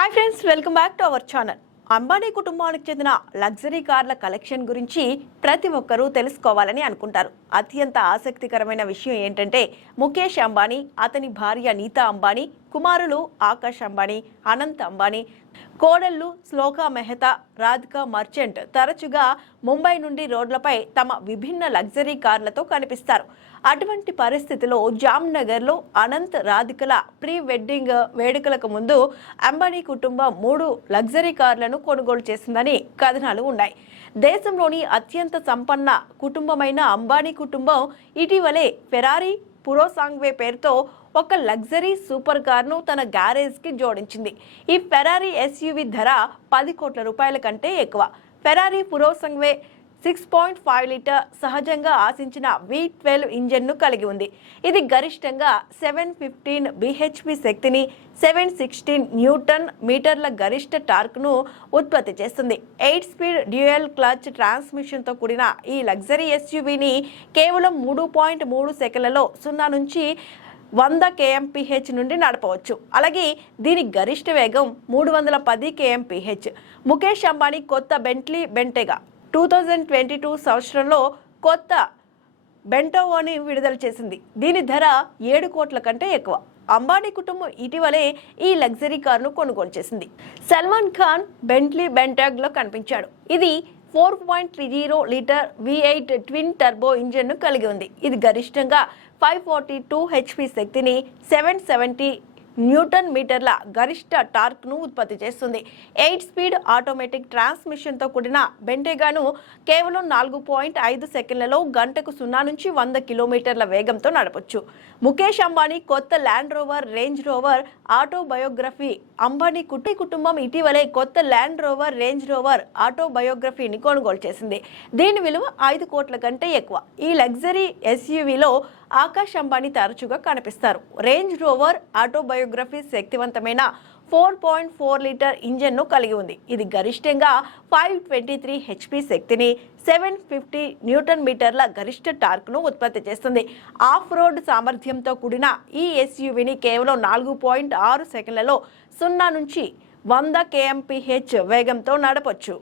Hi friends, welcome back to our channel. Ambani కుటుంబానికి చెందిన luxury కార్ల కలెక్షన్ గురించి ప్రతి ఒక్కరూ తెలుసుకోవాలని అనుకుంటారు. అత్యంత ఆసక్తికరమైన విషయం ఏంటంటే ముఖేష్ అంబానీ, అతని భార్య నీతా అంబానీ, కుమారులు ఆకాష్ అంబానీ, అనంత్ అంబానీ, కోడళ్లు శ్లోకా మెహతా, రాధికా మర్చెంట్ తరచుగా ముంబై నుండి రోడ్లపై తమ విభిన్న లగ్జరీ కార్లతో కనిపిస్తారు. అటువంటి పరిస్థితిలో జామ్నగర్లో అనంత్, రాధికల ప్రీ వెడ్డింగ్ వేడుకలకు ముందు అంబానీ కుటుంబం 3 లగ్జరీ కార్లను కొనుగోలు చేసిందని కథనాలు ఉన్నాయి. దేశంలోని అత్యంత సంపన్న కుటుంబమైన అంబానీ కుటుంబం ఇటీవలే ఫెరారీ పురోసాంగ్వే పేరుతో ఒక లగ్జరీ సూపర్ కార్ను తన గ్యారేజ్కి జోడించింది. ఈ ఫెరారీ ఎస్యూవీ ధర 10 కోట్ల రూపాయల కంటే ఎక్కువ. ఫెరారీ పురోసాంగ్వే 6.5 లీటర్ సహజంగా ఆశించిన V12 ఇంజన్ను కలిగి ఉంది. ఇది గరిష్టంగా 715 bhp శక్తిని, 716 న్యూటన్ మీటర్ల గరిష్ట టార్క్ను ఉత్పత్తి చేస్తుంది. 8 స్పీడ్ డ్యూయల్ క్లచ్ ట్రాన్స్మిషన్తో కూడిన ఈ లగ్జరీ ఎస్యూవీని కేవలం 3.3 సెకన్లలో 0 నుంచి 100 kmph నుండి నడపవచ్చు. అలాగే దీని గరిష్ట వేగం 310 kmph. ముఖేష్ అంబానీ కొత్త బెంట్లీ బెంటెగా 2022 సంవత్సరంలో కొత్త బెంటోవోని విడుదల చేసింది. దీని ధర 7 కోట్ల కంటే ఎక్కువ. అంబానీ కుటుంబం ఇటీవలే ఈ లగ్జరీ కారును కొనుగోలు చేసింది. సల్మాన్ ఖాన్ బెంట్లీ బెంటాగ్లో కనిపించాడు. ఇది 4.30 లీటర్ V8 ట్విన్ టర్బో ఇంజన్ను కలిగి ఉంది. ఇది గరిష్టంగా 542 hp శక్తిని, 770 న్యూటన్ మీటర్ల గరిష్ట టార్క్ను ఉత్పత్తి చేస్తుంది. 8 స్పీడ్ ఆటోమేటిక్ ట్రాన్స్మిషన్తో కూడిన బెంటెగాను కేవలం 4.5 సెకండ్లలో గంటకు 0 నుంచి 100 కిలోమీటర్ల వేగంతో నడపొచ్చు. ముఖేష్ అంబానీ కొత్త land rover range rover autobiography. Ambani కుటుంబం ఇటీవలే కొత్త ల్యాండ్ రోవర్ రేంజ్ రోవర్ ఆటోబయోగ్రఫీని కొనుగోలు చేసింది. దీని విలువ 5 కోట్ల కంటే ఎక్కువ. ఈ లగ్జరీ ఎస్యూవీలో ఆకాష్ అంబానీ తరచుగా కనిపిస్తారు. రేంజ్ రోవర్ ఆటోబయోగ్రఫీ శక్తివంతమైన 4.4 లీటర్ ఇంజన్ను కలిగి ఉంది. ఇది గరిష్టంగా 523 hp శక్తిని, 750 న్యూటన్ మీటర్ల గరిష్ట టార్క్ను ఉత్పత్తి చేస్తుంది. ఆఫ్ రోడ్ సామర్థ్యంతో కూడిన ఈ ఎస్యూవీని కేవలం 4.6 సెకండ్లలో 0 నుంచి 100 kmph వేగంతో నడపొచ్చు.